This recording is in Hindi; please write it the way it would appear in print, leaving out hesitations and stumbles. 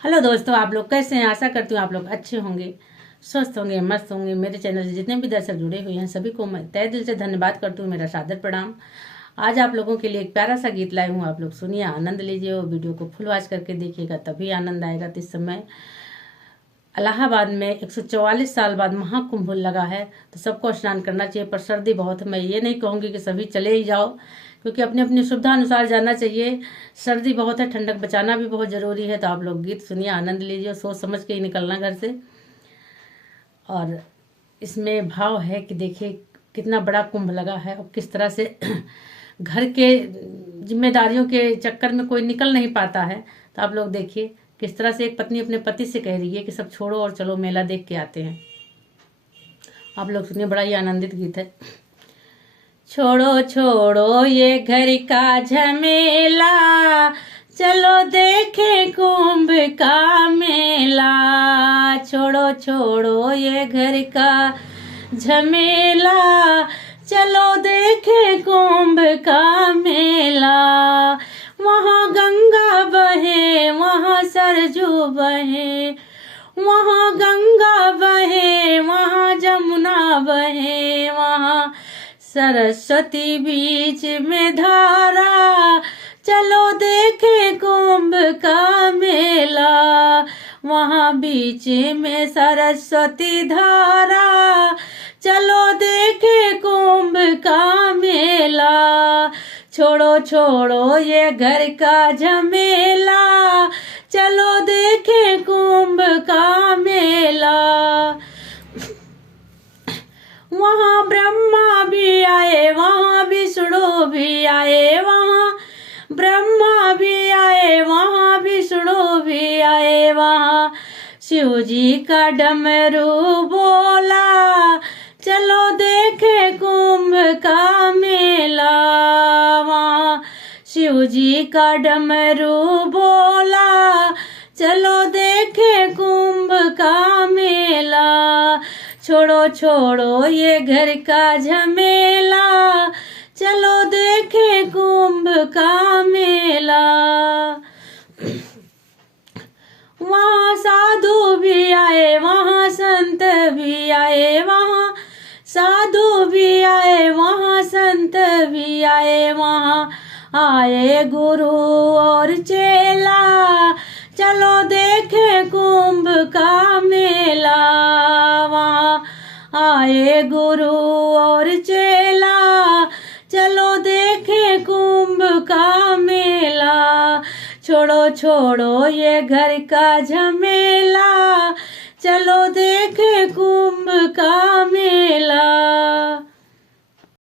हेलो दोस्तों, आप लोग कैसे हैं? आशा करती हूँ आप लोग अच्छे होंगे, स्वस्थ होंगे, मस्त होंगे। मेरे चैनल से जितने भी दर्शक जुड़े हुए हैं सभी को मैं तहे दिल से धन्यवाद करती हूँ। मेरा सादर प्रणाम। आज आप लोगों के लिए एक प्यारा सा गीत लाई हूँ, आप लोग सुनिए, आनंद लीजिए और वीडियो को फुल वॉच करके देखिएगा, तभी आनंद आएगा। तो इस समय इलाहाबाद में 144 साल बाद महाकुंभ लगा है, तो सबको स्नान करना चाहिए। पर सर्दी बहुत है, मैं ये नहीं कहूँगी कि सभी चले ही जाओ, क्योंकि अपनी अपनी सुविधा अनुसार जाना चाहिए। सर्दी बहुत है, ठंडक बचाना भी बहुत ज़रूरी है। तो आप लोग गीत सुनिए, आनंद लीजिए, सोच समझ के ही निकलना घर से। और इसमें भाव है कि देखिए कितना बड़ा कुंभ लगा है और किस तरह से घर के जिम्मेदारियों के चक्कर में कोई निकल नहीं पाता है। तो आप लोग देखिए किस तरह से एक पत्नी अपने पति से कह रही है कि सब छोड़ो और चलो मेला देख के आते हैं। आप लोग सुनिए, बड़ा ही आनंदित गीत है। छोड़ो छोड़ो ये घर का झमेला, चलो देखे कुंभ का मेला। छोड़ो छोड़ो ये घर का झमेला, चलो देखे कुंभ का मेला। वहाँ गंगा बहे, वहाँ सरजू बहे, वहाँ गंगा बहे, वहाँ जमुना बहे, वहाँ सरस्वती बीच में धारा। चलो देखे कुंभ का मेला, वहाँ बीच में सरस्वती धारा। चलो देखे कुंभ का मेला। छोड़ो छोड़ो ये घर का झमेला, चलो देखे कुंभ का मेला। वहाँ ब्रह्मा भी आए, वहाँ विष्णु भी आए, वहाँ ब्रह्मा भी आए, वहाँ विष्णु भी आए, वहाँ शिव जी का डमरू बोला। चलो देखे कुंभ का मेला, वहाँ शिव जी का डमरू बोला। चलो देखे कुंभ का मेला। छोड़ो छोड़ो ये घर का झमेला, चलो देखे कुंभ का मेला। वहाँ साधु भी आए, वहाँ संत भी आए, वहाँ साधु भी आए, वहाँ संत भी आए, वहाँ आए गुरु और चेला। चलो देखे कुंभ का मेला, वहाँ आए गुरु और चेला। चलो देखे कुंभ का मेला। छोड़ो छोड़ो ये घर का झमेला, चलो देखे कुंभ का